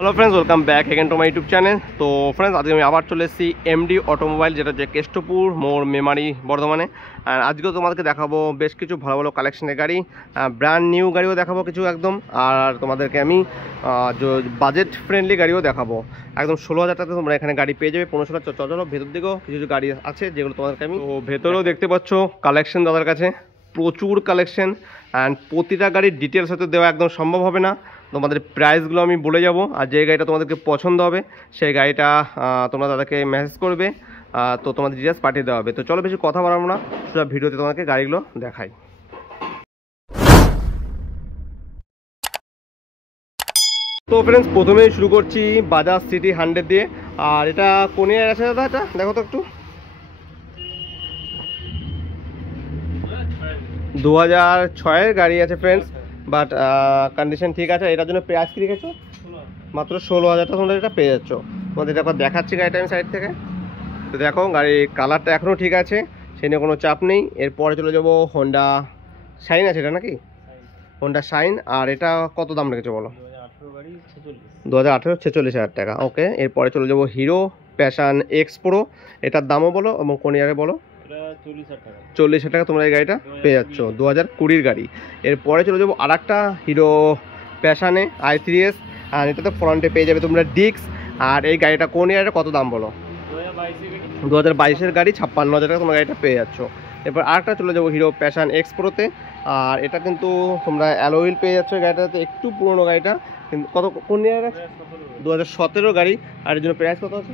Hello friends, welcome back again to my YouTube channel. তো friends, আজকে আমি আবার চলে এসেছি এমডি অটোমোবাইল, যেটা হচ্ছে কেষ্টপুর মোড়, মেমারি, বর্ধমানে। আর আজকেও তোমাদেরকে দেখাবো বেশ কিছু ভালো ভালো কালেকশনের গাড়ি, ব্র্যান্ড নিউ গাড়িও দেখাবো কিছু একদম। আর তোমাদেরকে আমি বাজেট ফ্রেন্ডলি গাড়িও দেখাবো। একদম 16,000 টাকাতে তোমরা এখানে গাড়ি পেয়ে যাবে। 15,000 চলো ভেতর দিকেও কিছু কিছু গাড়ি আছে যেগুলো তোমাদেরকে আমি, তো ভেতরেও দেখতে পাচ্ছ কালেকশন দাদার কাছে প্রচুর কালেকশন। অ্যান্ড প্রতিটা গাড়ির ডিটেলস হয়তো দেওয়া একদম সম্ভব হবে না। তোমাদের প্রাইসগুলো আমি বলে যাব, আর যে গাড়িটা তোমাদেরকে পছন্দ হবে সেই গাড়িটা তোমরা তাদেরকে মেসেজ করবে, তো তোমাদের ডিটেলস পাঠিয়ে দেওয়া হবে। তো চলো বেশি কথা বাড়াবো না, সেটা ভিডিওতে তোমাদেরকে গাড়িগুলো দেখাই। তো ফ্রেন্ডস, প্রথমেই শুরু করছি বাজাজ সিটি 100 দিয়ে। আর এটা কোন ইয়ার আছে দাদা? এটা দেখো তো একটু। 2006-এর গাড়ি আছে ফ্রেন্ডস, বাট কন্ডিশন ঠিক আছে। এটার জন্য প্রাইস কি রেখেছো? মাত্র 16,000 টাকা তোমরা এটা পেয়ে যাচ্ছ। তোমাদের এটা দেখাচ্ছি গাড়িটা আমি সাইড থেকে। তো দেখো, গাড়ির কালারটা এখনও ঠিক আছে, সে নিয়ে কোনো চাপ নেই। এরপরে চলে যাবো হোন্ডা শাইন আছে এটা নাকি? Honda shine. আর এটা কত দাম রেখেছো বলো? 2018 46,000 টাকা। ওকে, এরপরে চলে যাবো হিরো প্যাশান এক্স প্রো। এটার দামও বলো এবং কোন ইয়ারে বলো? 40,000 টাকা তোমরা এই গাড়িটা পেয়ে যাচ্ছ, 2020-র গাড়ি। এরপরে চলে যাবো আর একটা হিরো প্যাশানে i3s। আর এটাতে ফ্রন্টে পেয়ে যাবে তোমরা ডিক্স। আর এই গাড়িটা কোন ইয়ারে, কত দাম বলো? 2022-এর গাড়ি, 56,000 টাকা তোমরা গাড়িটা পেয়ে যাচ্ছ। এরপর আরেকটা চলে যাবো হিরো প্যাশান এক্স প্রোতে। আর এটা কিন্তু তোমরা অ্যালয় পেয়ে যাচ্ছ। গাড়িটাতে একটু পুরোনো গাড়িটা, কিন্তু কত কোন ইয়ার আছে? 2017 গাড়ি। আর এর জন্য প্রাইস কত আছে?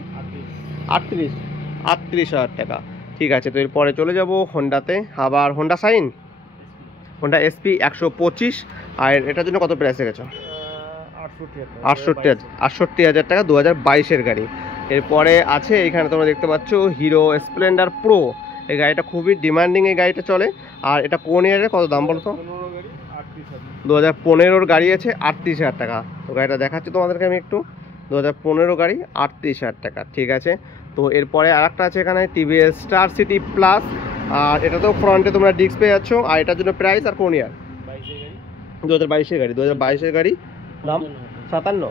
38,000 টাকা। ঠিক আছে। তো এরপরে চলে যাব হোন্ডাতে, আবার হোন্ডা শাইন, হোন্ডা এসপি 125। আর এটার জন্য কত প্রাইস রেখেছো? 68,000 টাকা, 2022-এর গাড়ি। এরপরে আছে এখানে তোমরা দেখতে পাচ্ছ হিরো স্প্লেন্ডার প্রো। এই গাড়িটা খুবই ডিমান্ডিং, এই গাড়িটা চলে। আর এটা কোন ইয়ারে, কত দাম বলতো? 2015-র গাড়ি আছে, 38,000 টাকা। তো গাড়িটা দেখাচ্ছি তোমাদেরকে আমি একটু। 2015 গাড়ি, 38,000 টাকা। ঠিক আছে। তো এরপরে আর একটা আছে এখানে টিভিএস স্টার সিটি প্লাস। আর এটাতেও ফ্রন্টে তোমরা ডিস্ক পেয়ে যাচ্ছ। আর এটার জন্য প্রাইস, আর কোন ইয়ার? 2022-এর গাড়ি। 2022-এর গাড়ি, দাম 57,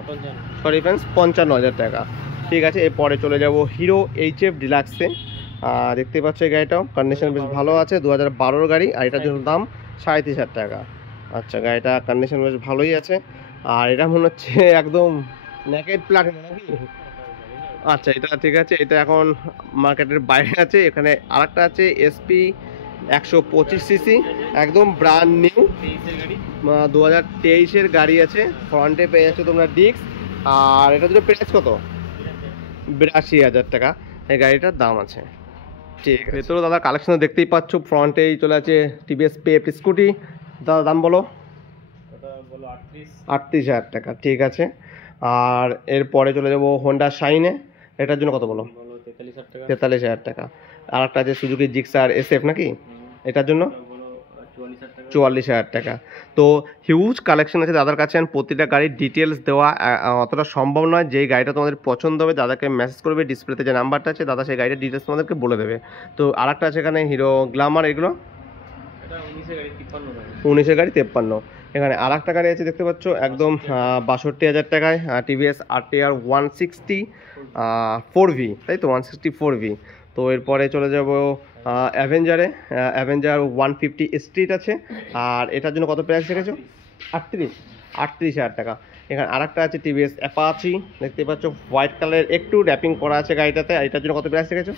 সরি ফ্রেন্ডস, 55,000 টাকা। ঠিক আছে। এরপরে চলে যাব হিরো এইচএফ ডিলাক্সে। দেখতে পাচ্ছ এই গাড়িটাও কন্ডিশন বেশ ভালো আছে, 2012-র গাড়ি। আর এটার জন্য দাম 37,000 টাকা। আচ্ছা, গাড়িটা কন্ডিশন বেশ ভালোই আছে। আর এটা মনে হচ্ছে একদম নেকেড প্লাটিনা নাকি? আচ্ছা, এটা ঠিক আছে, এটা এখন মার্কেটের বাইরে আছে। এখানে আরেকটা আছে এসপি 125 সিসি, একদম ব্র্যান্ড নিউ, 2023-এর গাড়ি আছে। ফ্রন্টে পেয়ে যাচ্ছ তোমরা ডিস্ক। আর এটার জন্য প্রাইস কত? 82,000 টাকা এই গাড়িটার দাম আছে। ঠিক আছে। ভেতরে দাদা কালেকশন দেখতেই পাচ্ছ, ফ্রন্টেই চলে আছে টিভিএস পেপ স্কুটি। দাদা দাম বলো? 38,000 টাকা। ঠিক আছে। আর এরপরে চলে যাবো হোন্ডা শাইনে। এটার জন্য কত বলো? 43,000 টাকা। আর একটা আছে সুজুকি জিক্সার এসএফ নাকি? এটার জন্য 44,000 টাকা। তো হিউজ কালেকশন আছে দাদার কাছে। প্রতিটা গাড়ির ডিটেলস দেওয়া অতটা সম্ভব নয়। যেই গাড়িটা তোমাদের পছন্দ হবে দাদাকে মেসেজ করবে, ডিসপ্লেতে যে নাম্বারটা আছে দাদা সেই গাড়ির ডিটেলস তোমাদেরকে বলে দেবে। তো আর একটা আছে এখানে হিরো গ্ল্যামার, এগুলো 19-এর গাড়ি 53। এখানে আর একটা গাড়ি আছে দেখতে পাচ্ছ, একদম 62,000 টাকায়, টিভিএস RTR 160 4V, তাই তো 164V। তো এরপরে চলে যাব অ্যাভেঞ্জারে। অ্যাভেঞ্জার 150 স্ট্রিট আছে। আর এটার জন্য কত প্রাইস রেখেছো? 38,000 টাকা। এখানে আর একটা আছে টিভিএস অ্যাপাচি, দেখতে পাচ্ছ হোয়াইট কালারের, একটু র্যাপিং করা আছে গাড়িটাতে। আর এটার জন্য কত প্রাইস রেখেছো?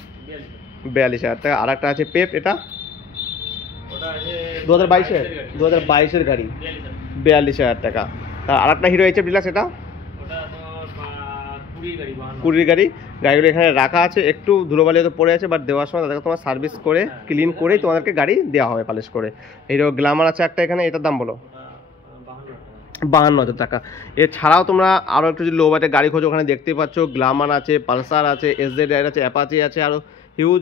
42,000 টাকা। আর একটা আছে পেপ, এটা 2022-এর গাড়ি, 42,000 টাকা। আর একটা হিরো এইচএফ ডিলাক্স, এটা 20-র গাড়ি। গাড়িগুলো এখানে রাখা আছে, একটু ধুলোবালি হয়তো পড়ে আছে, বাট দেওয়ার সময় তাদেরকে তোমার সার্ভিস করে ক্লিন করেই তোমাদেরকে গাড়ি দেওয়া হবে পালিশ করে। হিরো গ্ল্যামার আছে একটা এখানে, এটার দাম বলো? 52,000 টাকা। এছাড়াও তোমরা আরও একটু যদি লো বাজেটের গাড়ি খোঁজো, ওখানে দেখতেই পাচ্ছ গ্ল্যামার আছে, পালসার আছে, SZ আছে, অ্যাপাচি আছে, আরও হিউজ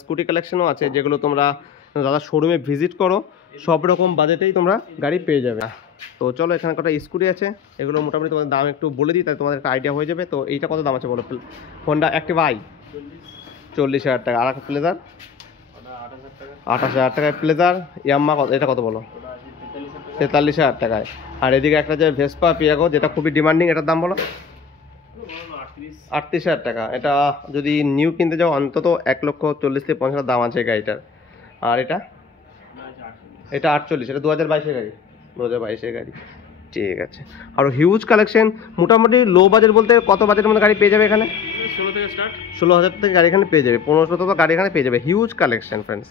স্কুটি কালেকশনও আছে, যেগুলো তোমরা দাদা শোরুমে ভিজিট করো, সব রকম বাজেটেই তোমরা গাড়ি পেয়ে যাবে। তো চলো, এখানে কটা স্কুটি আছে, এগুলো মোটামুটি তোমাদের দাম একটু বলে দিই, তাই তোমাদের একটা আইডিয়া হয়ে যাবে। তো এইটা কত দাম আছে বলো? হোন্ডা অ্যাক্টিভা আই 40,000 টাকা। আর একটা প্লেজার 28,000 টাকায় প্লেজার। ইয়াম্মা এটা কত বলো? 43,000 টাকায়। আর এদিকে একটা যে ভেসপা পিয়াগো, যেটা খুবই ডিমান্ডিং, এটার দাম বলো? 38,000 টাকা। এটা যদি নিউ কিনতে যাও অন্তত 1,40,000 থেকে 50,000 দাম আছে গাড়িটার। আর এটা 48, এটা 2022-এর গাড়ি, 2022-এর গাড়ি। ঠিক আছে। আর হিউজ কালেকশন, মোটামুটি লো বাজেট বলতে কত বাজেটের মধ্যে গাড়ি পেয়ে যাবে এখানে? 16 থেকে স্টার্ট, 16,000 থেকে গাড়ি এখানে পেয়ে যাবে, 1500 তো গাড়ি এখানে পেয়ে যাবে। Huge collection friends.